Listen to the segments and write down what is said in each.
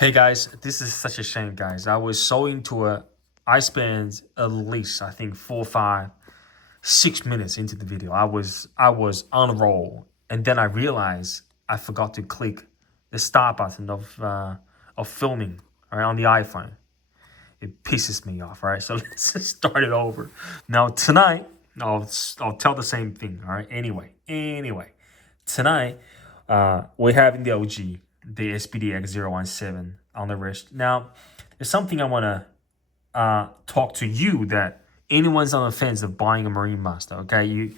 Hey guys, this is such a shame, guys. I was so into it. I spent at least, I think, 4, 5, 6 minutes into the video. I was on a roll, and then I realized I forgot to click the start button of filming, all right, on the iPhone. It pisses me off, all right. So let's just start it over. Now tonight, I'll tell the same thing, all right. Anyway, tonight, we're having the OG, the SPD X017 on the wrist. Now, there's something I want to talk to you that anyone's on the fence of buying a Marine Master. Okay,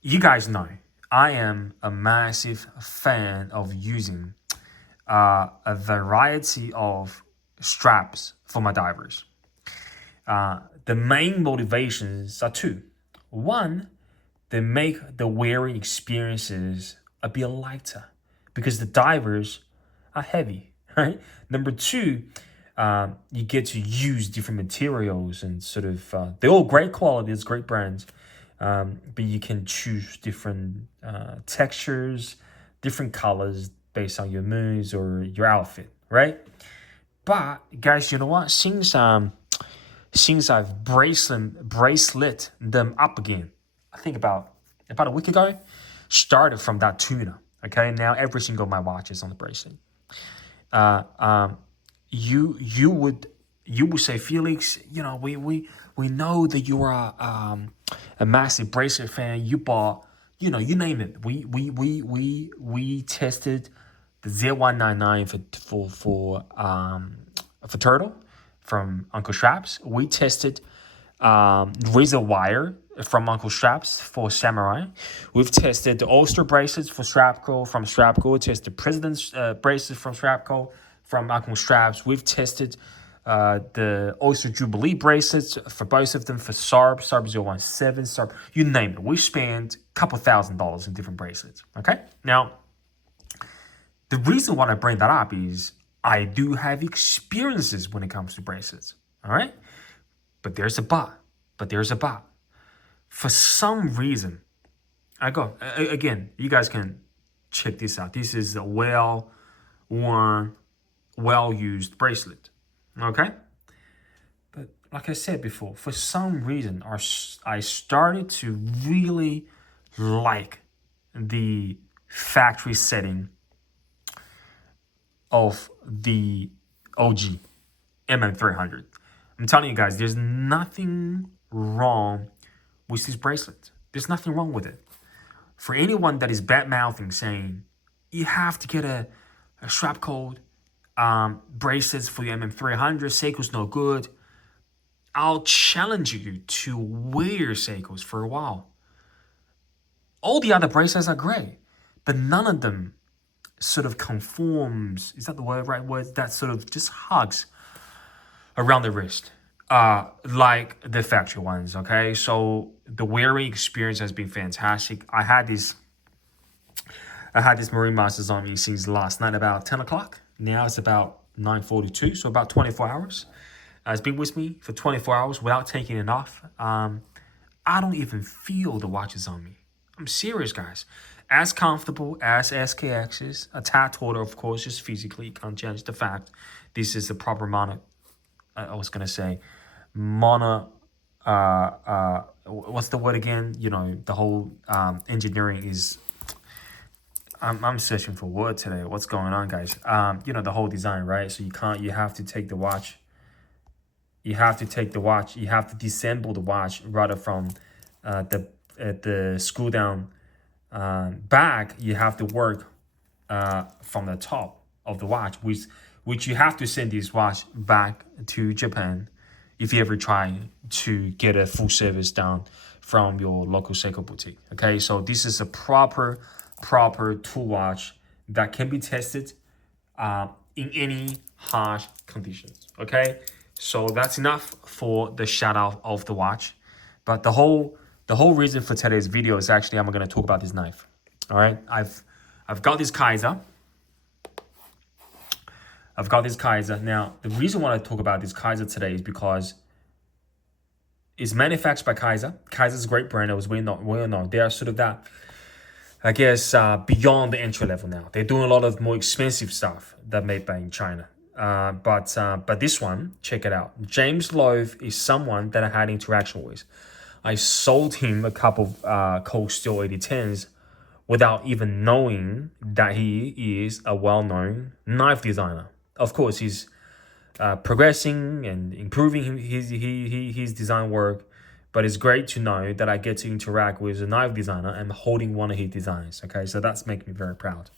you guys know I am a massive fan of using a variety of straps for my divers. The main motivations are two. One, they make the wearing experiences a bit lighter because the divers are heavy, right? Number two, you get to use different materials and sort of, they're all great qualities, great brands, but you can choose different textures, different colors based on your moods or your outfit, right? But guys, you know what? Since I've bracelet them up again, I think about a week ago, started from that tuna. Okay, now every single of my watch is on the bracelet. Uh, um, you would say, Felix, we know that you are a massive bracelet fan. You bought, you name it. We tested the 0199 for turtle from Uncle Straps. We tested razor wire from Uncle Straps for Samurai. We've tested the Ulster bracelets for Strapco from Strapco. Tested President's bracelets from Strapco from Uncle Straps. We've tested the Oyster Jubilee bracelets for both of them for SARB 017, SARB, you name it. We've spent a couple $1,000s in different bracelets. Okay? Now, the reason why I bring that up is I do have experiences when it comes to bracelets. All right? But there's a but. For some reason, again, you guys can check this out. This is a well-worn, well-used bracelet. Okay? But like I said before, for some reason, I started to really like the factory setting of the OG MM300. I'm telling you guys, there's nothing wrong with this bracelet. There's nothing wrong with it. For anyone that is bad-mouthing, saying you have to get a strap code, bracelets for the MM300, Seiko's no good, I'll challenge you to wear Seiko's for a while. All the other bracelets are great, but none of them sort of conforms, is that the right word? That sort of just hugs around the wrist, like the factory ones, okay? So the wearing experience has been fantastic. I had these Marine Masters on me since last night about 10 o'clock. Now it's about 9:42, so about 24 hours. It's been with me for 24 hours without taking it off. I don't even feel the watches on me. I'm serious, guys. As comfortable as SKX's, a tad taller, of course, just physically. You can't change the fact this is the proper what's the word again? The whole engineering is, I'm searching for word today. What's going on, guys? The whole design, right? So you have to take the watch. You have to disassemble the watch rather from the screw down back. You have to work from the top of the watch, which you have to send this watch back to Japan if you ever try to get a full service done from your local Seiko boutique. Okay, so this is a proper tool watch that can be tested in any harsh conditions. Okay, so that's enough for the shout out of the watch. But the whole reason for today's video is actually I'm going to talk about this knife. All right, I've got this Kizer. Now, the reason why I talk about this Kizer today is because it's manufactured by Kizer. Kizer's a great brand. It was well known. They are sort of that, I guess, beyond the entry level now. They're doing a lot of more expensive stuff that made by in China. But this one, check it out. James Loaf is someone that I had interaction with. I sold him a couple of Cold Steel 8010s without even knowing that he is a well-known knife designer. Of course, he's progressing and improving his design work, but it's great to know that I get to interact with a knife designer and holding one of his designs. Okay, so that's making me very proud.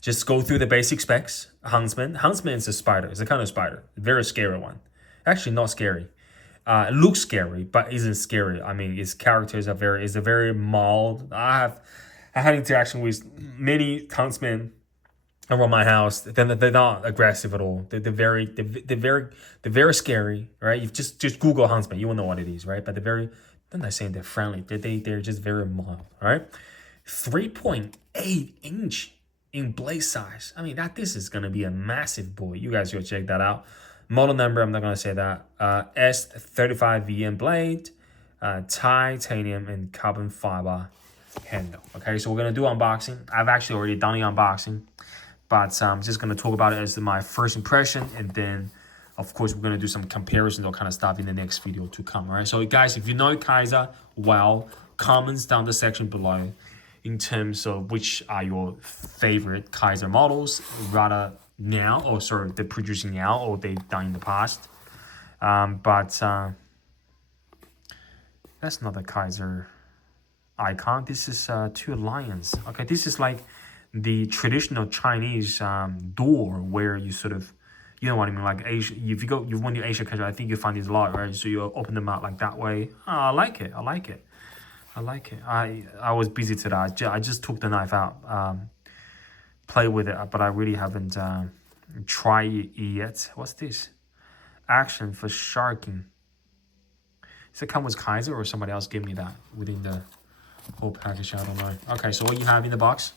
Just go through the basic specs. Huntsman is a spider. It's a kind of spider, very scary one. Actually, not scary. It looks scary, but isn't scary. I mean, its characters are it's a very mild. I had interaction with many huntsmen around my house. They're not aggressive at all. They're very scary, right? You just Google huntsman, you will know what it is, right? But they're not saying they're friendly. They're just very mild, all right? 3.8 inch in blade size. I mean, this is gonna be a massive boy. You guys go check that out. Model number, I'm not gonna say that. S35VN blade, titanium and carbon fiber handle. Okay, so we're gonna do unboxing. I've actually already done the unboxing, but I'm just gonna talk about it as my first impression, and then of course we're gonna do some comparisons or kind of stuff in the next video to come. All right, so guys, if you know Kizer well, comments down the section below in terms of which are your favorite Kizer models, rather now, or sorry, they're producing now or they've done in the past. But that's not the Kizer icon. This is two lions. Okay, this is like the traditional Chinese door where you sort of, you know what I mean, like Asia. If you when you're Asia country, I think you find these a lot, right? So you open them out like that way. Oh, I like it. I was busy today. I just took the knife out. Play with it, but I really haven't tried it yet. What's this? Action for sharking. Does it come with Kizer or somebody else gave me that within the whole package? I don't know. Okay, so what you have in the box?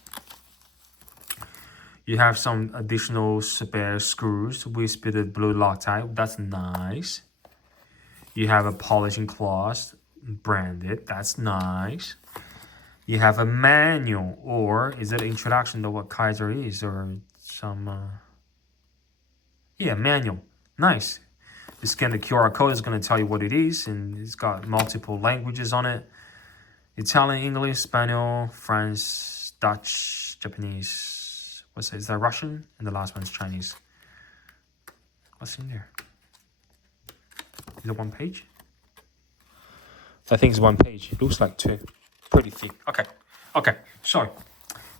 You have some additional spare screws with bit of blue Loctite. That's nice. You have a polishing cloth branded. That's nice. You have a manual, or is it an introduction to what Kizer is, or some, yeah, manual. Nice. You scan the QR code, it's going to tell you what it is, and it's got multiple languages on it. Italian, English, Spanish, French, Dutch, Japanese. What's it? Is that Russian? And the last one's Chinese. What's in there? Is it one page? I think it's one page. It looks like two. Pretty thick. Okay, so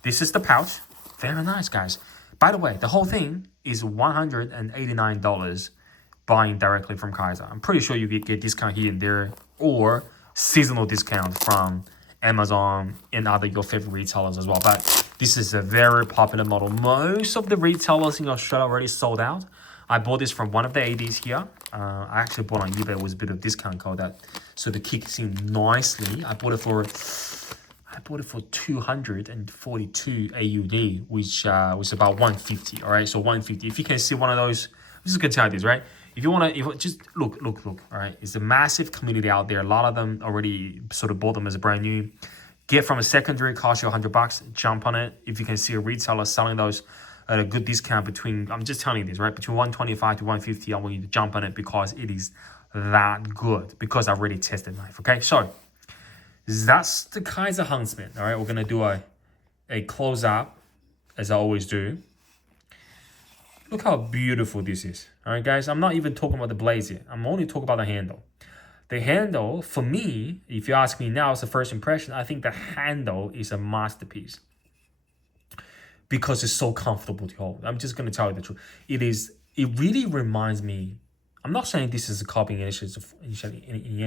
this is the pouch. Very nice, guys. By the way, the whole thing is $189 buying directly from Kizer. I'm pretty sure you get discount here and there, or seasonal discount from Amazon and other your favorite retailers as well. But this is a very popular model. Most of the retailers in Australia already sold out. I bought this from one of the ADs here. I actually bought on eBay with a bit of discount code that so the kicks in nicely. I bought it for 242 AUD, which was about 150. All right, so 150. If you can see one of those, I'm just gonna tell you this, right? If you wanna, just look. All right, it's a massive community out there. A lot of them already sort of bought them as a brand new. Get from a secondary, cost you $100. Jump on it. If you can see a retailer selling those at a good discount between, I'm just telling you this, right? Between 125 to 150, I want you to jump on it because it is that good. Because I already tested the knife. Okay, so that's the Kizer Huntsman. All right, we're gonna do a close up, as I always do. Look how beautiful this is. All right, guys, I'm not even talking about the blades yet. I'm only talking about the handle. The handle, for me, if you ask me now, it's the first impression. I think the handle is a masterpiece because it's so comfortable to hold. I'm just gonna tell you the truth. It really reminds me. I'm not saying this is a copy in any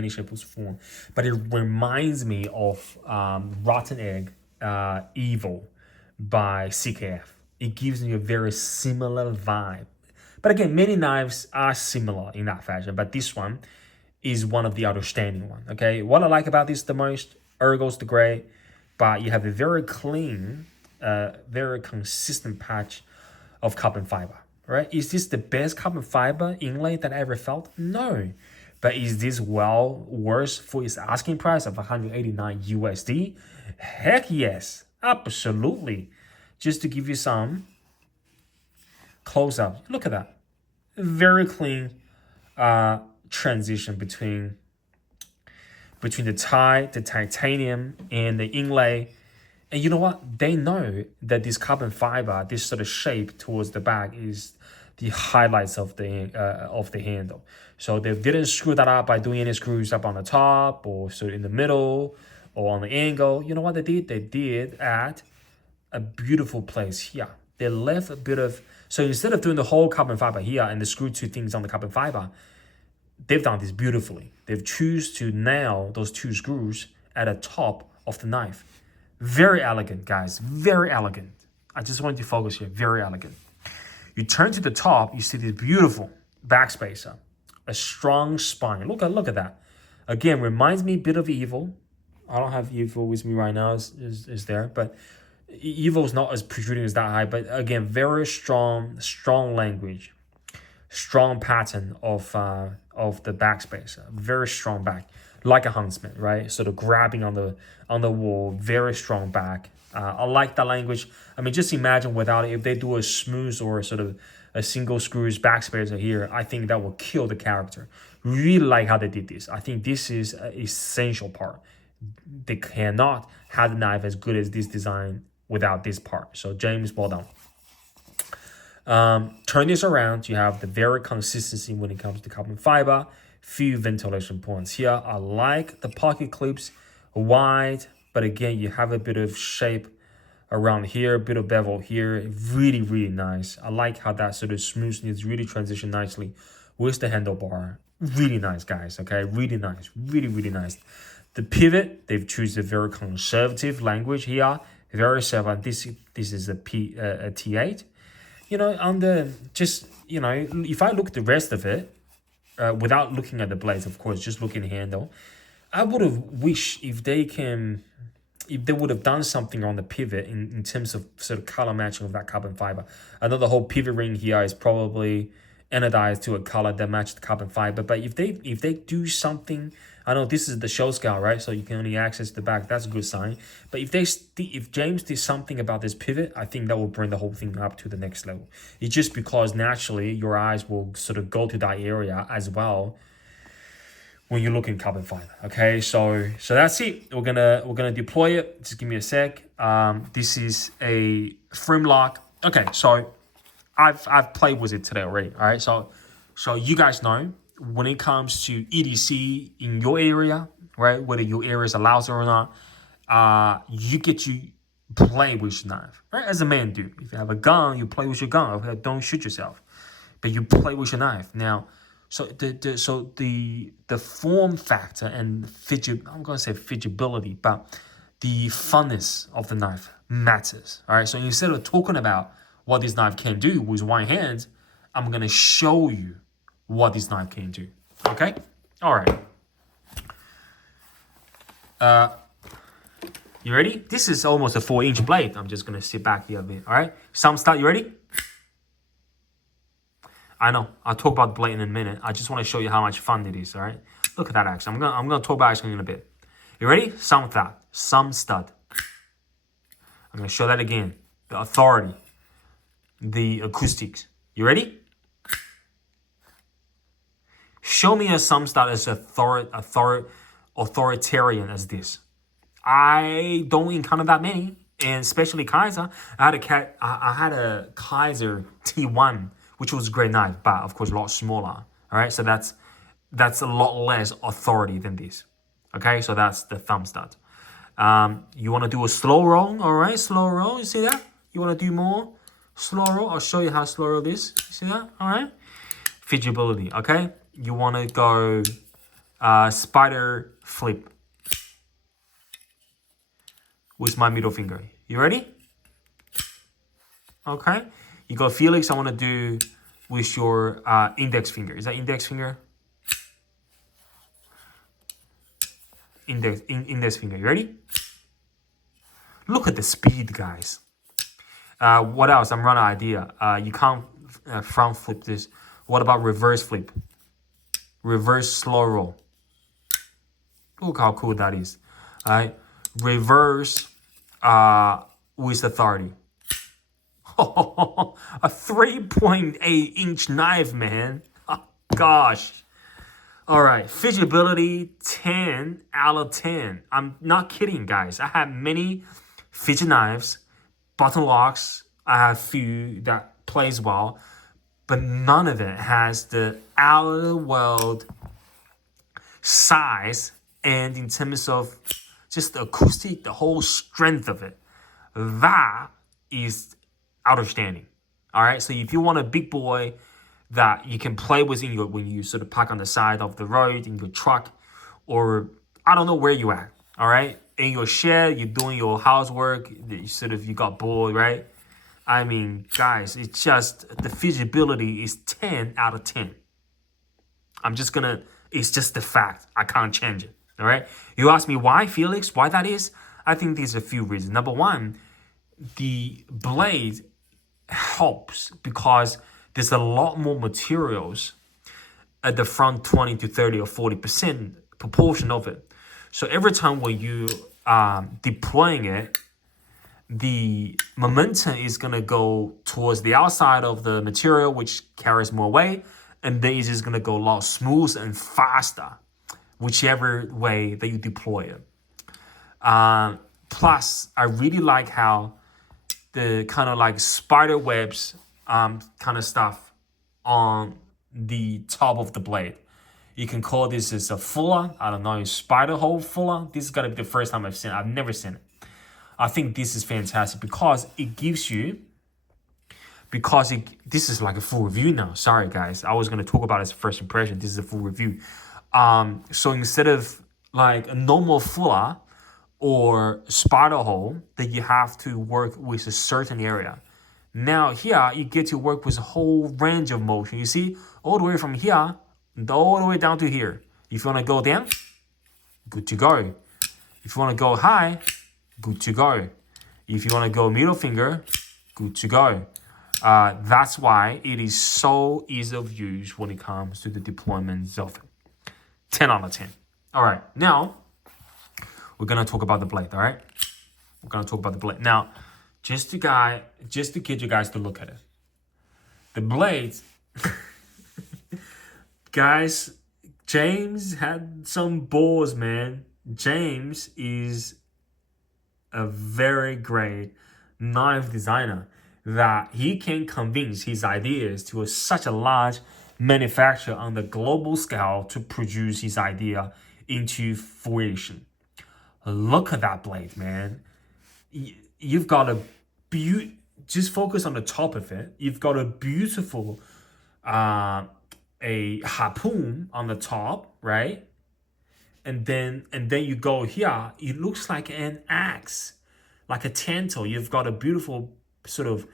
shape or form, but it reminds me of Rotten Egg Evil by CKF. It gives me a very similar vibe. But again, many knives are similar in that fashion, but this one is one of the outstanding one. Okay, what I like about this the most, ergo's the gray, but you have a very clean, very consistent patch of carbon fiber. Right? Is this the best carbon fiber inlay that I ever felt? No. But is this well worth for its asking price of 189 USD? Heck yes. Absolutely. Just to give you some close up. Look at that. Very clean transition between the titanium and the inlay. And you know what? They know that this carbon fiber, this sort of shape towards the back, is the highlights of the handle. So they didn't screw that up by doing any screws up on the top or so in the middle or on the angle. You know what they did? They did add a beautiful place here. They left a bit of, so instead of doing the whole carbon fiber here and the screw two things on the carbon fiber, they've done this beautifully. They've choose to nail those two screws at the top of the knife. Very elegant, guys. Very elegant. I just wanted to focus here. Very elegant. You turn to the top, you see this beautiful backspacer, a strong spine. Look at that. Again, reminds me a bit of Evil. I don't have Evil with me right now. Is there, but Evil is not as protruding as that high. But again, very strong language, strong pattern of the backspacer. Very strong back, like a Huntsman, right? Sort of grabbing on the wall. Very strong back. I like that language. I mean, just imagine without it, if they do a smooth or sort of a single screws backspacer here, I think that will kill the character. Really like how they did this. I think this is an essential part. They cannot have the knife as good as this design without this part. So James, well done. Turn this around, you have the very consistency when it comes to carbon fiber. Few ventilation points here. I like the pocket clips, wide, but again, you have a bit of shape around here, a bit of bevel here. Really, really nice. I like how that sort of smoothness really transition nicely with the handlebar. Really nice, guys, okay? Really nice, really, really nice. The pivot, they've chosen a very conservative language here. Very seven. This is a T8. You know, on the, just, you know, if I look at the rest of it, without looking at the blades, of course, just looking at the handle, I would have wished if they would have done something on the pivot in terms of sort of color matching of that carbon fiber. I know the whole pivot ring here is probably anodized to a color that matches the carbon fiber, but if they do something, I know this is the show scale, right? So you can only access the back. That's a good sign. But if James did something about this pivot, I think that will bring the whole thing up to the next level. It's just because naturally your eyes will sort of go to that area as well when you look in carbon fiber. Okay, so that's it. We're gonna deploy it. Just give me a sec. This is a frame lock. Okay, so I've played with it today already. All right, so you guys know when it comes to EDC in your area, right? Whether your area is allowed or not, you get to play with your knife, right? As a man do. If you have a gun, you play with your gun. Okay, don't shoot yourself, but you play with your knife now. So the form factor and I'm gonna say fidgetability, but the funness of the knife matters. All right. So instead of talking about what this knife can do with one hand, I'm gonna show you what this knife can do. Okay. All right. You ready? This is almost a 4-inch blade. I'm just gonna sit back here a bit. All right. Some start. You ready? I know. I'll talk about the blade in a minute. I just want to show you how much fun it is, all right? Look at that action. I'm gonna talk about action in a bit. You ready? Some that. Some stud. I'm gonna show that again. The authority. The acoustics. You ready? Show me a some stud as authoritarian as this. I don't encounter that many, and especially Kizer. I had a Kizer T1, which was a great knife, but of course a lot smaller. All right, so that's a lot less authority than this. Okay, so that's the thumb stud. You want to do a slow roll, all right? Slow roll, you see that? You want to do more slow roll? I'll show you how slow roll this. You see that? All right. Fidgetability, okay? You want to go spider flip with my middle finger. You ready? Okay. You got Felix, I want to do with your index finger. Is that index finger? Index finger. You ready? Look at the speed, guys. What else? I'm running an idea. You can't front flip this. What about reverse flip? Reverse slow roll. Look how cool that is. All right. Reverse with authority. A 3.8-inch knife, man. Oh, gosh. All right, fidgetability 10 out of 10. I'm not kidding, guys. I have many fidget knives, button locks. I have few that plays well, but none of it has the out of the world size and in terms of just the acoustic, the whole strength of it. That is outstanding. All right, so if you want a big boy that you can play with in your when you sort of park on the side of the road in your truck, or I don't know where you at. All right, in your shed, you're doing your housework. You got bored, right? I mean, guys, it's just the feasibility is 10 out of 10. It's just the fact. I can't change it. All right. You ask me why, Felix? Why that is? I think there's a few reasons. Number one, the blade helps because there's a lot more materials at the front 20 to 30 or 40% proportion of it. So every time when you deploying it, the momentum is going to go towards the outside of the material, which carries more weight, and then it's just going to go a lot smoother and faster, whichever way that you deploy it. Plus, I really like how the kind of like spider webs kind of stuff on the top of the blade. You can call this as a fuller. I don't know, a spider hole fuller. This is going to be the first time I've seen it. I've never seen it. I think this is fantastic because it gives you, this is like a full review now. Sorry, guys. I was going to talk about it as a first impression. This is a full review. So instead of like a normal fuller or spider hole that you have to work with a certain area, now here you get to work with a whole range of motion. You see, all the way from here, all the way down to here. If you want to go down, good to go. If you want to go high, good to go. If you want to go middle finger, good to go. That's why it is so easy of use when it comes to the deployments of it. 10 out of 10. All right, now we're gonna talk about the blade. All right, we're gonna talk about the blade now. Just to get you guys to look at it. The blade, guys. James had some balls, man. James is a very great knife designer that he can convince his ideas to such a large manufacturer on the global scale to produce his idea into fruition. Look at that blade, man. You've got just focus on the top of it. You've got a beautiful a harpoon on the top, right? And then you go here, it looks like an axe, like a tanto. You've got a beautiful sort of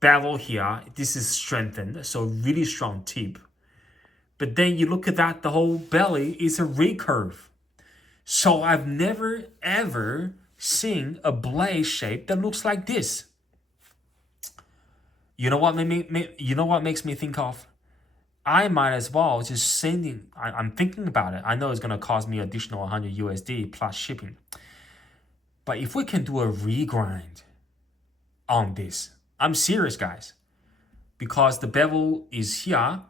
bevel here. This is strengthened, so really strong tip. But then you look at that, the whole belly is a recurve. So I've never ever seen a blade shape that looks like this. You know what makes me think of? I might as well just I'm thinking about it. I know it's going to cost me additional 100 USD plus shipping. But if we can do a regrind on this, I'm serious, guys. Because the bevel is here,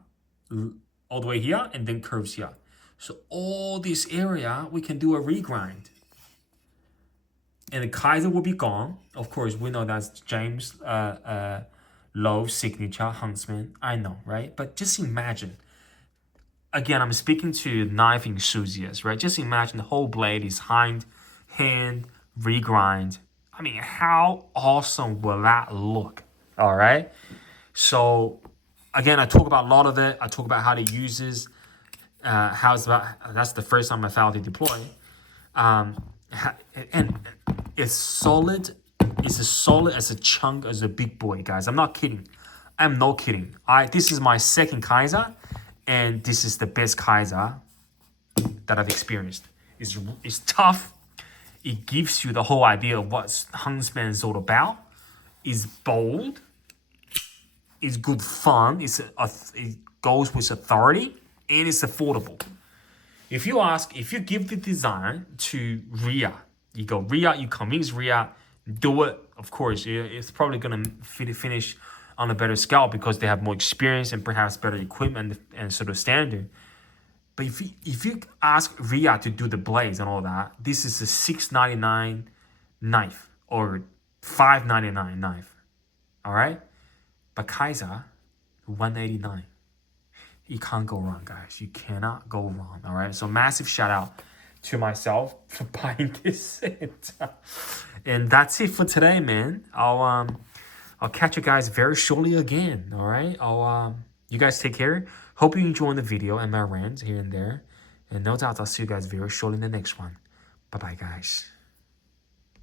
all the way here, and then curves here. So all this area, we can do a regrind. And the Kizer will be gone. Of course, we know that's James Lowe's signature Huntsman. I know, right? But just imagine. Again, I'm speaking to knife enthusiasts, right? Just imagine the whole blade is hand regrind. I mean, how awesome will that look? All right. So again, I talk about a lot of it. I talk about how it uses. That's the first time I found it deploy. And it's solid. It's as solid as a chunk as a big boy, guys. I'm not kidding. I'm not kidding. This is my second Kizer, and this is the best Kizer that I've experienced. It's tough. It gives you the whole idea of what Huntsman is all about. It's bold. It's good fun. It goes with authority, and it's affordable. If you give the design to Ria, you convince Ria, do it. Of course, it's probably gonna finish on a better scale because they have more experience and perhaps better equipment and sort of standard. But if you ask Ria to do the blades and all that, this is a $6.99 knife or $5.99 knife. All right, but Kizer, $189. You can't go wrong, guys. You cannot go wrong. All right. So massive shout out to myself for buying this set. And that's it for today, man. I'll catch you guys very shortly again. All right. You guys take care. Hope you enjoyed the video and my rants here and there. And no doubt I'll see you guys very shortly in the next one. Bye bye, guys.